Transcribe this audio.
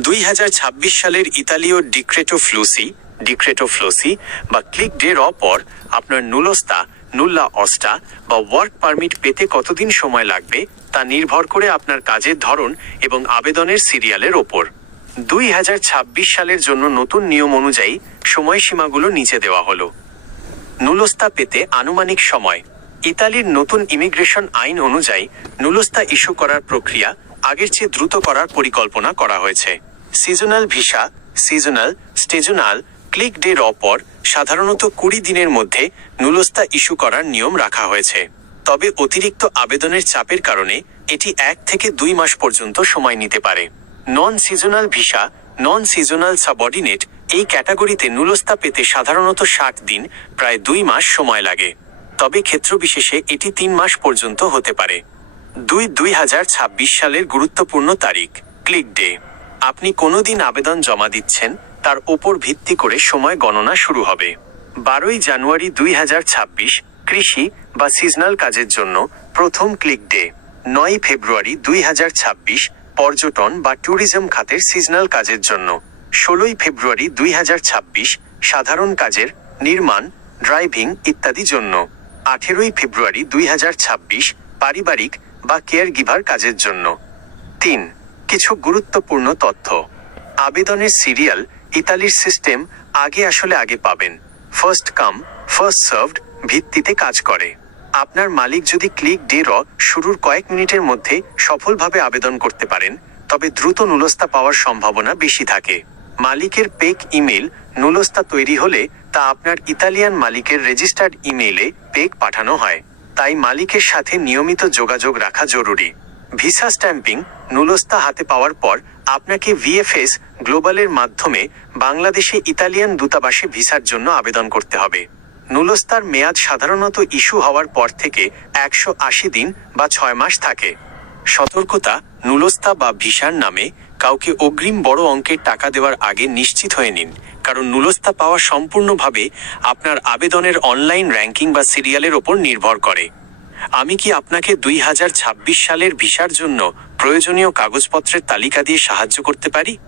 দুই হাজার ছাব্বিশ সালের ইতালীয় ডিক্রেটো ফ্লুসি ডিক্রেটো ফ্লোসি বা ক্লিক ডে র পর আপনার নুলস্তা, নুল্লা অস্টা বা ওয়ার্ক পারমিট পেতে কতদিন সময় লাগবে তা নির্ভর করে আপনার কাজের ধরন এবং আবেদনের সিরিয়ালের ওপর। দুই হাজার ছাব্বিশ সালের জন্য নতুন নিয়ম অনুযায়ী সময়সীমাগুলো নিচে দেওয়া হলো। নুলস্তা পেতে আনুমানিক সময়। ইতালির নতুন ইমিগ্রেশন আইন অনুযায়ী নুলস্তা ইস্যু করার প্রক্রিয়া আগের চেয়ে দ্রুত করার পরিকল্পনা করা হয়েছে। সিজনাল ভিসা, সিজনাল, স্টেজনাল, ক্লিক ডের অপর, সাধারণত কুড়ি দিনের মধ্যে নুলস্তা ইস্যু করার নিয়ম রাখা হয়েছে। তবে অতিরিক্ত আবেদনের চাপের কারণে এটি এক থেকে দুই মাস পর্যন্ত সময় নিতে পারে। Non seasonal visa non seasonal subordinate এই ক্যাটাগরিতে নুলস্তা পেতে সাধারণত ষাট দিন, প্রায় দুই মাস সময় লাগে। তবে ক্ষেত্রবিশেষে এটি তিন মাস পর্যন্ত হতে পারে। দুই দুই হাজার ছাব্বিশ সালের গুরুত্বপূর্ণ তারিখ, ক্লিক ডে। আপনি কোনোদিন আবেদন জমা দিচ্ছেন, তার ওপর ভিত্তি করে সময় গণনা শুরু হবে। বারোই জানুয়ারি দুই হাজার ছাব্বিশ, কৃষি বা সিজনাল কাজের জন্য প্রথম ক্লিক ডে। নয় ফেব্রুয়ারি দুই হাজার ছাব্বিশ, পর্যটন বা ট্যুরিজম খাতের সিজনাল কাজের জন্য। ষোলোই ফেব্রুয়ারি দুই হাজার ছাব্বিশ, সাধারণ কাজের, নির্মাণ, ড্রাইভিং ইত্যাদি জন্য। আঠেরোই ফেব্রুয়ারি দুই হাজার ছাব্বিশ, পারিবারিক বা কেয়ার গিভার কাজের জন্য। তিন, কিছু গুরুত্বপূর্ণ তথ্য। আবেদনের সিরিয়াল ইতালির সিস্টেম আগে আসলে আগে পাবেন। ফার্স্ট কাম ফার্স্ট সার্ভড ভিত্তিতে কাজ করে। আপনার মালিক যদি ক্লিক ডে র শুরুর কয়েক মিনিটের মধ্যে সফলভাবে আবেদন করতে পারেন, তবে দ্রুত নুলস্তা পাওয়ার সম্ভাবনা বেশি থাকে। মালিকের পেক ইমেল নুলস্তা তৈরি হলে তা আপনার ইতালিয়ান মালিকের রেজিস্টার্ড ইমেইলে পেক পাঠানো হয়। তাই মালিকের সাথে নিয়মিত যোগাযোগ রাখা জরুরি। ভিসা স্ট্যাম্পিং নুলস্তা হাতে পাওয়ার পর আপনাকে ভিএফএস গ্লোবালের মাধ্যমে বাংলাদেশে ইতালিয়ান দূতাবাসে ভিসার জন্য আবেদন করতে হবে। নুলস্তার মেয়াদ সাধারণত ইস্যু হওয়ার পর থেকে একশো আশি দিন বা ছয় মাস থাকে। সতর্কতা নুলস্তা বা ভিসার নামে কাউকে অগ্রিম বড় অঙ্কের টাকা দেওয়ার আগে নিশ্চিত হয়ে নিন। কারণ নুলস্তা পাওয়া সম্পূর্ণভাবে আপনার আবেদনের অনলাইন র্যাঙ্কিং বা সিরিয়ালের ওপর নির্ভর করে। আমি কি আপনাকে দুই হাজার ছাব্বিশ সালের ভিসার জন্য প্রয়োজনীয় কাগজপত্রের তালিকা দিয়ে সাহায্য করতে পারি?